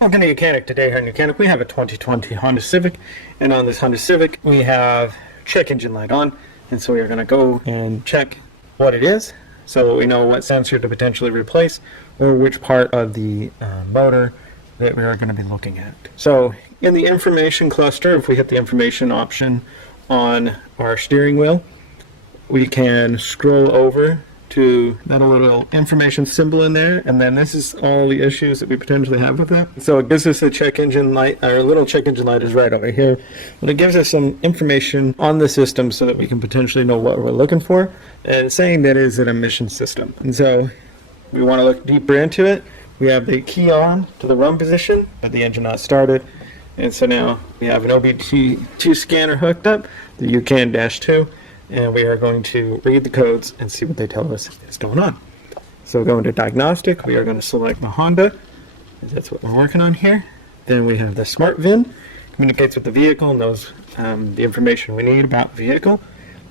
Welcome to YOUCANIC. Today here in YOUCANIC we have a 2020 Honda Civic, and on this Honda Civic we have check engine light on, and so we are going to go and check what it is so that we know what sensor to potentially replace or which part of the motor that we are going to be looking at. So in the information cluster, if we hit the information option on our steering wheel, we can scroll over to that little information symbol in there, and then this is all the issues that we potentially have with that. So it gives us a check engine light. Our little check engine light is right over here, but it gives us some information on the system so that we can potentially know what we're looking for, and it's saying that is an emission system. And so we want to look deeper into it. We have the key on to the run position, but the engine not started, and so now we have an OBD2 scanner hooked up, the YOUCAN-2, and we are going to read the codes and see what they tell us is going on. So going to Diagnostic, we are going to select the Honda, because that's what we're working on here. Then we have the Smart VIN, communicates with the vehicle, knows the information we need about the vehicle.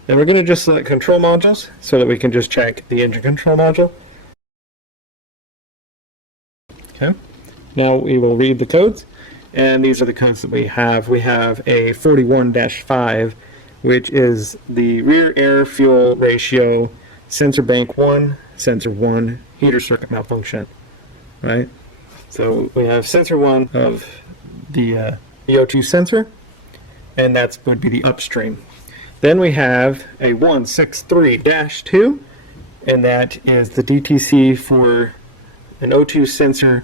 Then we're going to just select control modules so that we can just check the engine control module. Okay, now we will read the codes, and these are the codes that we have. We have a 41-5, which is the rear air fuel ratio, sensor bank 1, sensor 1, heater circuit malfunction, right? So we have sensor 1 of the O2 sensor, and that would be the upstream. Then we have a 163-2, and that is the DTC for an O2 sensor,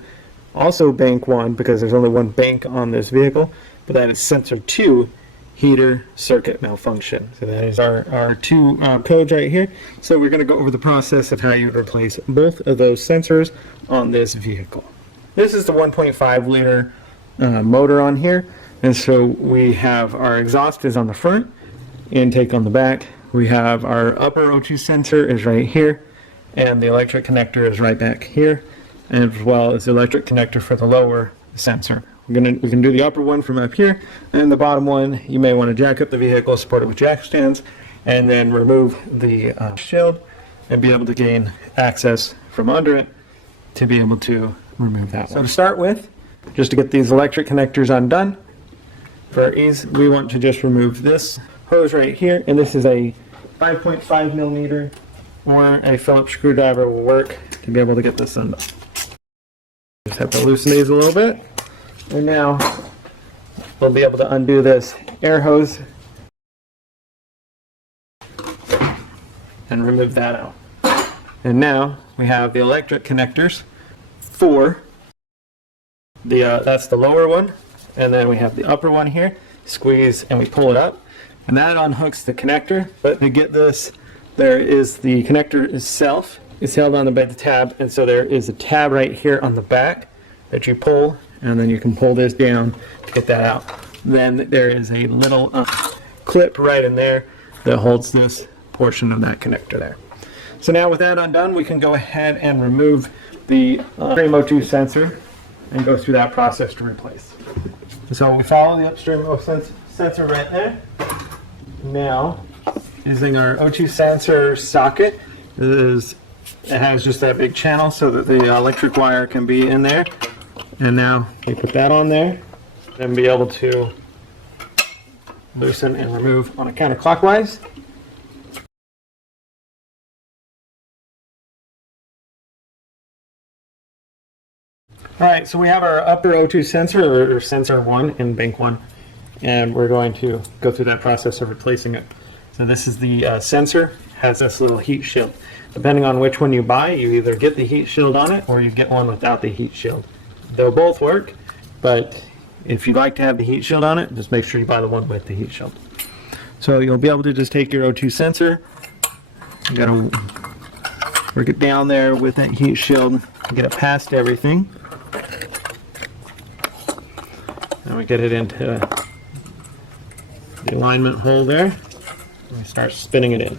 also bank 1, because there's only one bank on this vehicle, but that is sensor 2, heater circuit malfunction. So that is our two codes right here. So we're going to go over the process of how you would replace both of those sensors on this vehicle. This is the 1.5 liter motor on here, and so we have our exhaust is on the front, intake on the back. We have our upper O2 sensor is right here, and the electric connector is right back here, as well as the electric connector for the lower sensor. We can do the upper one from up here, and the bottom one you may want to jack up the vehicle, support it with jack stands, and then remove the shield and be able to gain access from under it to be able to remove that one. So to start with, just to get these electric connectors undone, for ease, we want to just remove this hose right here, and this is a 5.5 millimeter or a Phillips screwdriver will work to be able to get this undone. Just have to loosen these a little bit. And now we'll be able to undo this air hose and remove that out. And now we have the electric connectors for the that's the lower one, and then we have the upper one here. Squeeze and we pull it up, and that unhooks the connector. But to get this, there is the connector itself is held on by the tab, and so there is a tab right here on the back that you pull, and then you can pull this down to get that out. Then there is a little clip right in there that holds this portion of that connector there. So now with that undone, we can go ahead and remove the Upstream O2 sensor and go through that process to replace. So we follow the Upstream O2 sensor right there. Now, using our O2 sensor socket, it has just that big channel so that the electric wire can be in there. And now we put that on there and be able to loosen and remove on a counterclockwise. Alright, so we have our upper O2 sensor, or sensor 1 in bank 1, and we're going to go through that process of replacing it. So this is the sensor, has this little heat shield. Depending on which one you buy, you either get the heat shield on it or you get one without the heat shield. They'll both work, but if you'd like to have the heat shield on it, just make sure you buy the one with the heat shield. So you'll be able to just take your O2 sensor, you gotta work it down there with that heat shield, get it past everything. Now we get it into the alignment hole there, and we start spinning it in.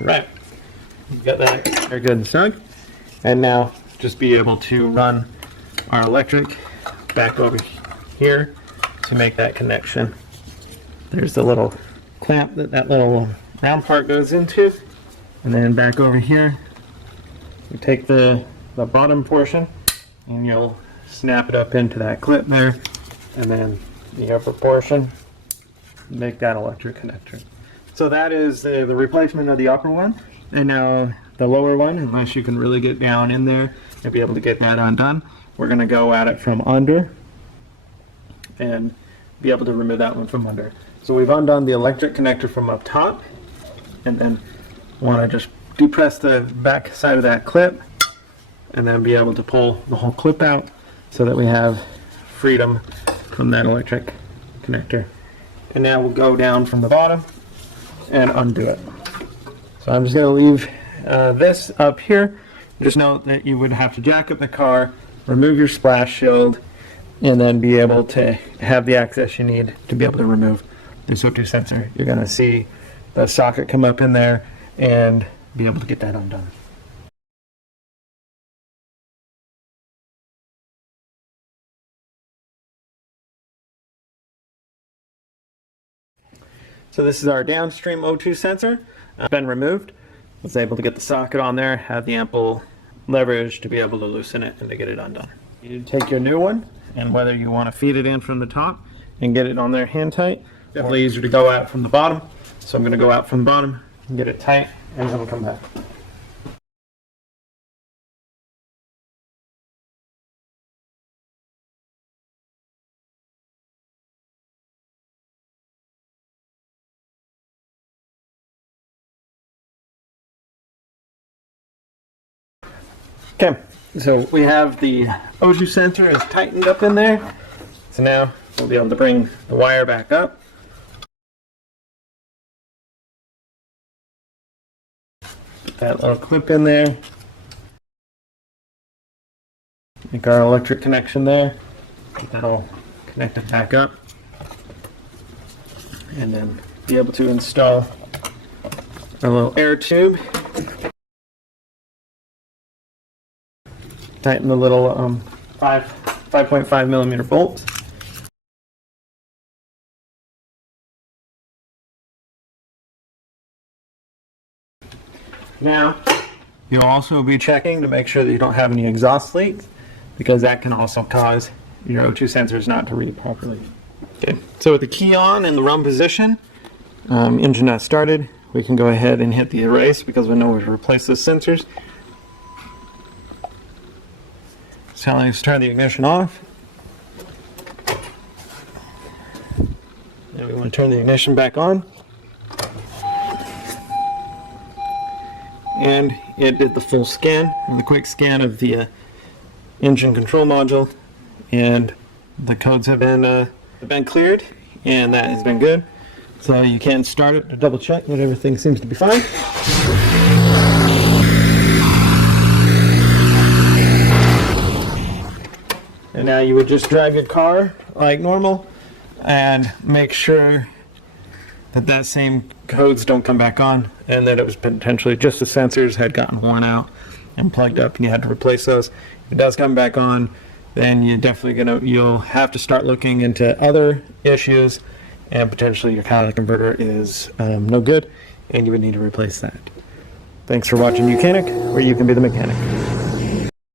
Right, we've got that very good and snug, and now just be able to run our electric back over here to make that connection. there's the little clamp that that little round part goes into. And then back over here, you take the bottom portion and you'll snap it up into that clip there. And then the upper portion, make that electric connector. So that is the replacement of the upper one. And now the lower one, unless you can really get down in there and be able to get that undone, we're going to go at it from under and be able to remove that one from under. So we've undone the electric connector from up top, and then want to just depress the back side of that clip and then be able to pull the whole clip out so that we have freedom from that electric connector. And now we'll go down from the bottom and undo it. So I'm just going to leave this up here. Just note that you would have to jack up the car, remove your splash shield, and then be able to have the access you need to be able to remove the O2 sensor. You're going to see the socket come up in there and be able to get that undone. So this is our downstream O2 sensor. Been removed. Was able to get the socket on there, have the ample leverage to be able to loosen it and to get it undone. You take your new one, and whether you want to feed it in from the top and get it on there hand tight, definitely easier to go out from the bottom. So I'm going to go out from the bottom and get it tight, and then we'll come back. Okay, so we have the O2 sensor is tightened up in there. So now we'll be able to bring the wire back up. Put that little clip in there. Make our electric connection there. Get that all connected back up. And then be able to install a little air tube. Tighten the little 5.5 millimeter bolt. Now, you'll also be checking to make sure that you don't have any exhaust leaks, because that can also cause your O2 sensors not to read properly. Okay, so with the key on in the run position, engine not started, we can go ahead and hit the erase because we know we've replaced those sensors. So let's turn the ignition off. And we want to turn the ignition back on. And it did the full scan, the quick scan of the engine control module, and the codes have been cleared, and that has been good. So you can start it to double check that everything seems to be fine. And now you would just drive your car like normal and make sure that that same codes don't come back on, and that it was potentially just the sensors had gotten worn out and plugged up and you had to replace those. If it does come back on, then you'll have to start looking into other issues, and potentially your catalytic converter is no good and you would need to replace that. Thanks for watching YOUCANIC, where you can be the mechanic.